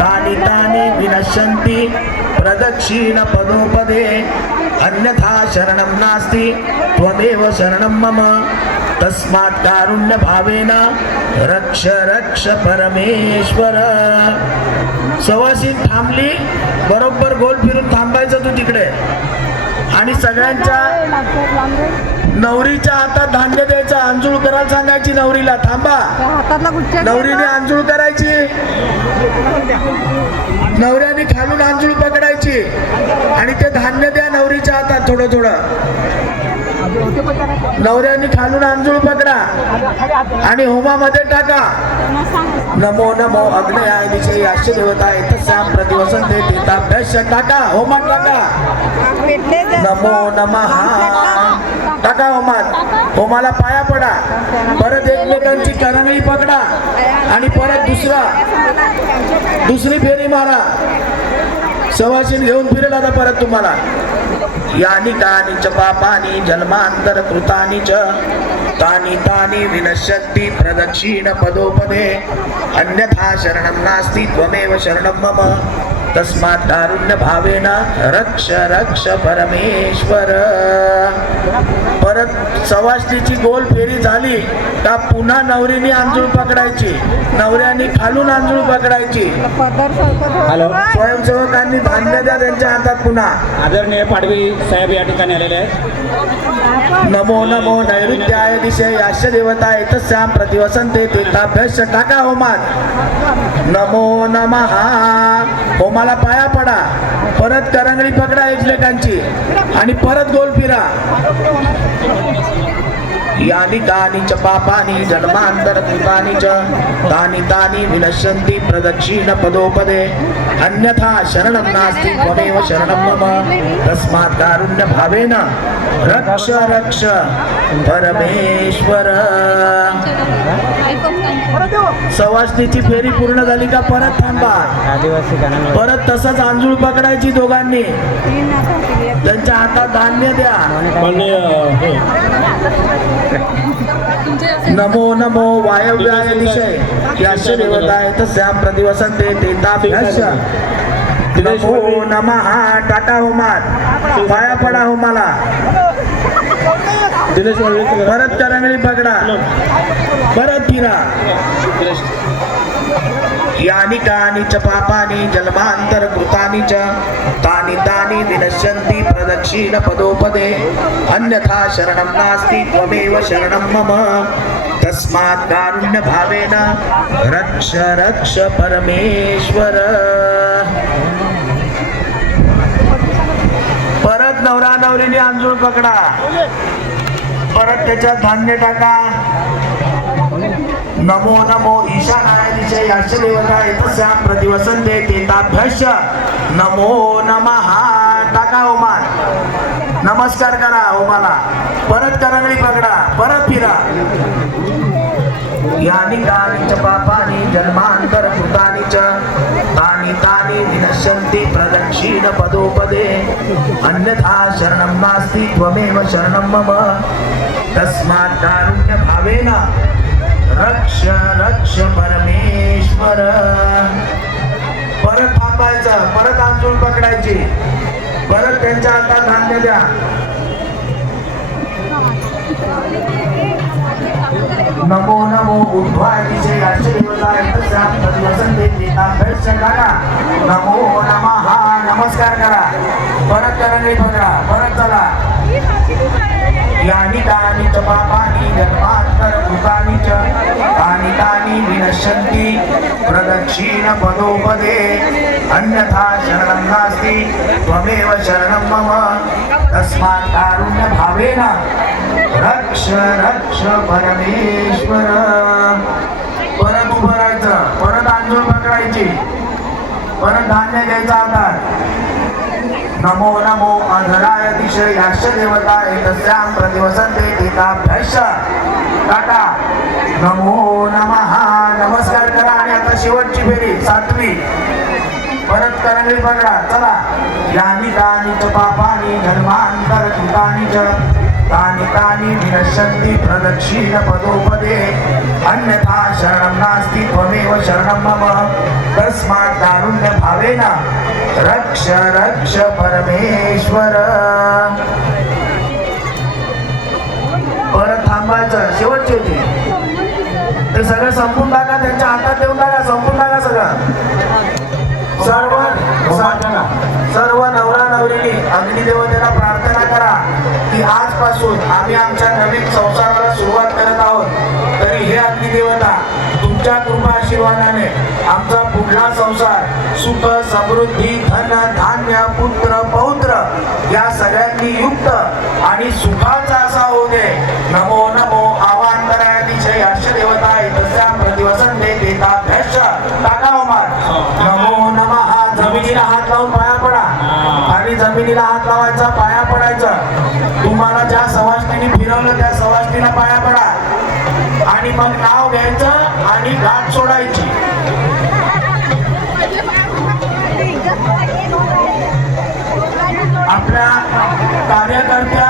तानि तानि विनश्यन्ति प्रदक्षिण पदोपदे अन्यथा शरणं नास्ति त्वमेव शरणं मम तस्मात् कारुण्य भावेन रक्ष रक्ष परमेश्वर. सवासी थांबली, बरोबर गोल फिरून थांबायचं तू तिकडे आणि सगळ्यांच्या नवरीच्या हातात धान्य द्यायचं. अंजुळ करायला सांगायची नवरीला, थांबा. नवरीने अंजुळ करायची, नवऱ्याने खालून अंजुळ पकडायची आणि ते धान्य द्या नवरीच्या हातात थोडं थोडं. नवऱ्याने खालून अंजुळ पकडा आणि होमामध्ये टाका. नमो नमो अग्नयाय दिशे अश्य देवताय तस्यां प्रतिवसन्ते तीर्थाभ्यश्च. टाका, होमात टाका. नमो नमः टाका होमात. होमाला पाया पडा, परत एकमेकांची करंगळी पकडा आणि परत दुसरी फेरी मारा. सवाशीन घेऊन फिरेल आता परत तुम्हाला. यानि कानि च पापानि जन्मांतर कृतानि च तानि तानि विनश्यन्ति प्रदक्षिण पदोपदे अन्यथा शरणं नास्ति त्वमेव शरणं मम तस्मात् कारुण्य भावेन रक्ष रक्ष परमेश्वर. परत सवाष्णीची गोल फेरी झाली का पुन्हा नवरीने अंजुळ पकडायची, नवऱ्याने खालून अंजुळ पकडायची. स्वयंसेवकांनी धान्य द्या त्यांच्या हातात. पुन्हा आदरणीय पाडवी साहेब या ठिकाणी आलेले आहेत. नमो नमो नैऋत्याय दिशे याश्य देवताय तस्यां प्रतिवसन्ते तीर्थाभ्यश्च. टाका होमात. नमो नमः होमाला पाया पडा, परत करंगळी पकडा एकमेकांची आणि परत गोल फिरा. यानि कानि च पापानि जन्मांतर कृतानि च तानि तानि विनश्यन्ति प्रदक्षिण पदोपदे अन्यथा शरणं नास्ति त्वमेव शरणं मम तस्मात् कारुण्य भावेन रक्ष रक्ष परमेश्वर. सवाष्णीची फेरी पूर्ण झाली का परत थांबा, परत तसंच अंजुळ पकडायची दोघांनी. त्यांच्या हातात धान्य द्या. नमो नमो वायव्याय दिशे याश्य देवताय तस्यां प्रतिवसन्ते तीर्थाभ्यश्च. नमो नमः टाटा होमात, पाया पडा होमाला. परत करंगळी पकडा, परत फिरा. यानि कानि च पापानि जन्मांतर कृतानि च तानि तानि विनश्यन्ति प्रदक्षिण पदोपदे अन्यथा शरणं नास्ति त्वमेव शरणं मम तस्मात् कारुण्य भावेन रक्ष रक्ष परमेश्वर. परत नवरा नवरीने अंजुळ पकडा, परत त्याच्यात धान्य टाका. नमो नमो ईशानाय दिशे याश्य देवताय तस्यां प्रतिवसन्ते तीर्थाभ्यश्च. नमो नमः टाका होमात. नमस्कार करा होमाला, परत करंगळी पकडा, परत फिरा. यानि कानि च पापानि जन्मांतर कृतानि च तानि तानि विनश्यन्ति प्रदक्षिण पदोपदे अन्यथा शरणं नास्ति त्वमेव शरणं मम तस्मात् कारुण्य भावेन रक्ष रक्ष परमेश्वर. परत थांबायचं, परत अंजुळ पकडायची, परत त्यांच्या हातात धान्य द्या. नमो नमो ऊर्ध्वाय दिशे याश्य देवताय तस्यां प्रतिवसन्ते तीर्थाभ्यश्च. टाका. नमो नमः नमस्कार करा, परत करंगळी पकडा, परत चला. यानि कानि च पापानि जन्मांतर कृतानि च तानि तानि विनश्यन्ति प्रदक्षिण पदोपदे अन्यथा शरणं नास्ति त्वमेव शरणं मम तस्मात् कारुण्य भावेन रक्ष रक्ष परमेश्वर. परत उभं राहायचं, परत अंजुळ पकडायची, परत धान्य घ्यायचं हातात. नमो नमो अधराय दिशे याश्य देवताय तस्यां प्रतिवसन्ते तीर्थाभ्यश्च. टाटा. नमो नमः नमस्कार करा आणि आता शेवटची फेरी 7वी. परत करंगळी पकडा, चला. यानि कानि च पापानि जन्मांतर कृतानि च तानि तानि विनश्यन्ति प्रदक्षिण पदोपदे अन्यथा शरणं नास्ति त्वमेव शरणं मम तस्मात् कारुण्य भावेन रक्ष रक्ष परमेश्वर. परत थांबायचं, शेवटची होती. ते सगळं संपून टाका, त्यांच्या हातात देऊन टाका, संपून टाका सगळं. सर्व नवरा नवरीने अग्निदेवतेला प्रार्थना करा की आजपासून आम्ही आमच्या नवीन संसाराला सुरुवात करत आहोत. तरी हे अग्निदेवता तुमच्या कृपा आशीर्वादाने आमचा पुढला संसार सुख समृद्धी धन धान्य पुत्र पौत्र या सगळ्यांनी युक्त आणि सुखाचा असा होऊ दे. नमो नमो आवांतरायातिशय अश्य देवता तस्यां प्रतिवसंते देता धैर्य टाका होमार. नमो नमः. जमिनीला हात लावून पाया पडा आणि जमिनीला हात लावायचा, पाया पडायचं. तुम्हाला ज्या सवाष्णीने फिरवलं त्या सवाष्णीला पाया पडा आणि मग नाव घ्यायचं आणि गाठ सोडायची. आपल्या कार्यकर्त्या